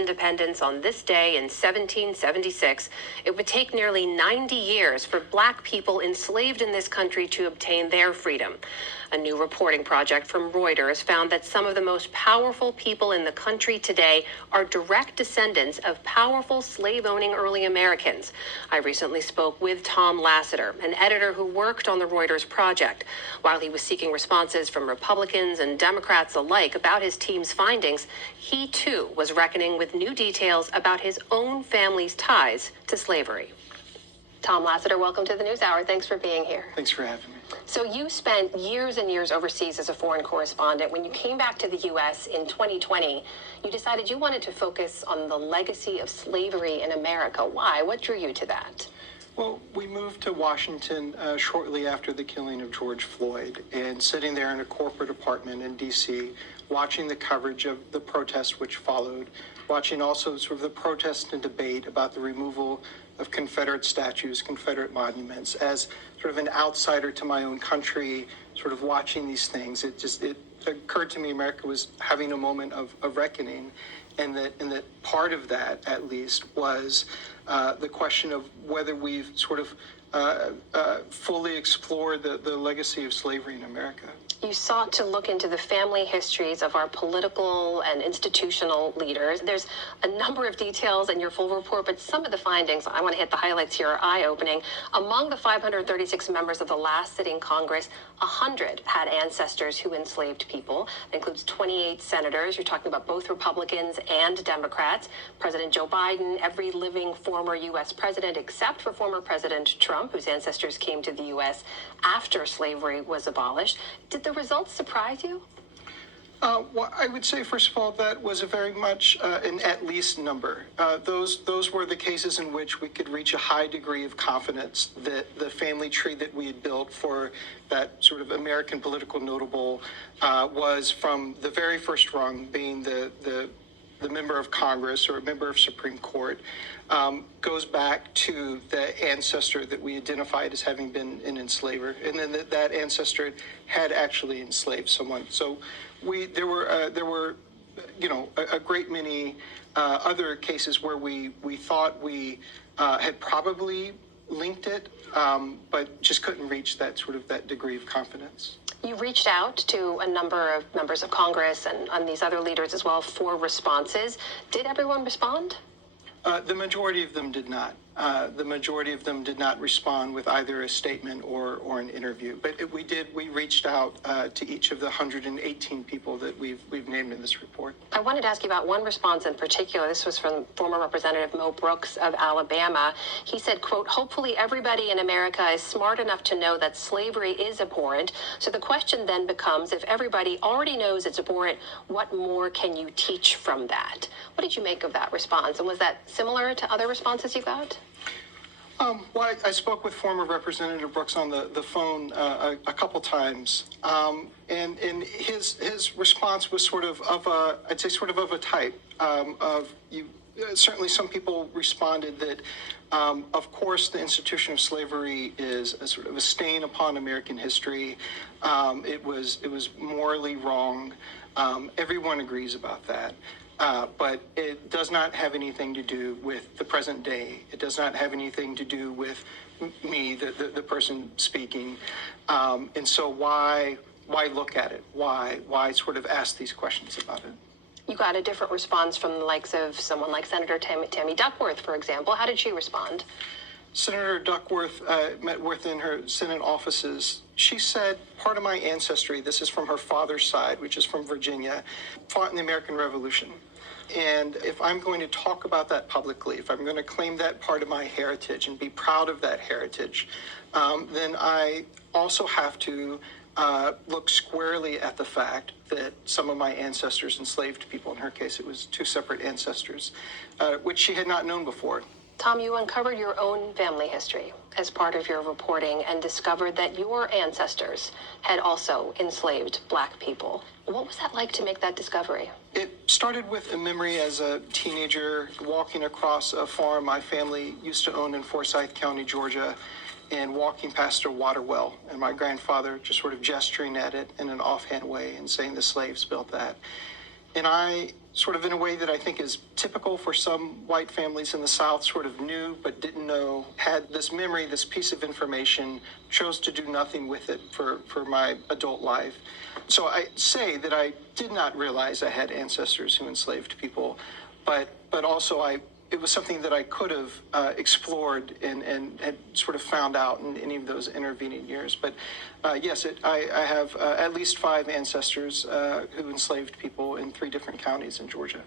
Independence on this day in 1776, it would take nearly 90 years for Black people enslaved in this country to obtain their freedom. A new reporting project from Reuters found that some of the most powerful people in the country today are direct descendants of powerful slave-owning early Americans. I recently spoke with Tom Lasseter, an editor who worked on the Reuters project. While he was seeking responses from Republicans and Democrats alike about his team's findings, he too was reckoning with new details about his own family's ties to slavery. Tom Lasseter, welcome to the NewsHour. Thanks for being here. Thanks for having me. So you spent years and years overseas as a foreign correspondent. When you came back to the U.S. in 2020, you decided you wanted to focus on the legacy of slavery in America. Why? What drew you to that? Well, we moved to Washington shortly after the killing of George Floyd, and sitting there in a corporate apartment in D.C., watching the coverage of the protests which followed, watching also sort of the protest and debate about the removal of Confederate statues, Confederate monuments. As sort of an outsider to my own country, sort of watching these things, it occurred to me America was having a moment of reckoning, and that part of that, at least, was the question of whether we've sort of fully explored the legacy of slavery in America. You sought to look into the family histories of our political and institutional leaders. There's a number of details in your full report, but some of the findings, I want to hit the highlights here, are eye-opening. Among the 536 members of the last sitting Congress, 100 had ancestors who enslaved people. That includes 28 senators. You're talking about both Republicans and Democrats. President Joe Biden, every living former U.S. president except for former President Trump, whose ancestors came to the U.S. after slavery was abolished. Did the results surprise you? Well, I would say, first of all, that was a very much an at least number. Those were the cases in which we could reach a high degree of confidence that the family tree that we had built for that sort of American political notable was from the very first rung, being the member of Congress or a member of Supreme Court, goes back to the ancestor that we identified as having been an enslaver, and then that ancestor had actually enslaved someone. So there were a great many other cases where we thought we had probably linked it, but just couldn't reach that degree of confidence. You reached out to a number of members of Congress and these other leaders as well for responses. Did everyone respond? The majority of them did not. The majority of them did not respond with either a statement or an interview. But we reached out to each of the 118 people that we've named in this report. I wanted to ask you about one response in particular. This was from former Representative Mo Brooks of Alabama. He said, quote, "Hopefully everybody in America is smart enough to know that slavery is abhorrent. So the question then becomes, if everybody already knows it's abhorrent, what more can you teach from that?" What did you make of that response? And was that similar to other responses you got? Well, I spoke with former Representative Brooks on the phone a couple times, and his response was sort of a type of you. Certainly, some people responded that, of course, the institution of slavery is a sort of a stain upon American history. It was morally wrong. Everyone agrees about that. But it does not have anything to do with the present day. It does not have anything to do with me, the person speaking. And so why look at it? Why sort of ask these questions about it? You got a different response from the likes of someone like Senator Tammy Duckworth, for example. How did she respond? Senator Duckworth met within her Senate offices. She said, part of my ancestry, this is from her father's side, which is from Virginia, fought in the American Revolution. And if I'm going to talk about that publicly, if I'm going to claim that part of my heritage and be proud of that heritage, then I also have to look squarely at the fact that some of my ancestors enslaved people. In her case, it was two separate ancestors, which she had not known before. Tom, you uncovered your own family history as part of your reporting and discovered that your ancestors had also enslaved Black people. What was that like to make that discovery? It started with a memory as a teenager walking across a farm my family used to own in Forsyth County, Georgia, and walking past a water well, and my grandfather just sort of gesturing at it in an offhand way and saying the slaves built that. And I, sort of in a way that I think is typical for some white families in the South, sort of knew but didn't know, had this memory, this piece of information, chose to do nothing with it for my adult life. So I say that I did not realize I had ancestors who enslaved people, but also it was something that I could have explored and had sort of found out in any of those intervening years. But yes, I have at least 5 ancestors who enslaved people in 3 different counties in Georgia.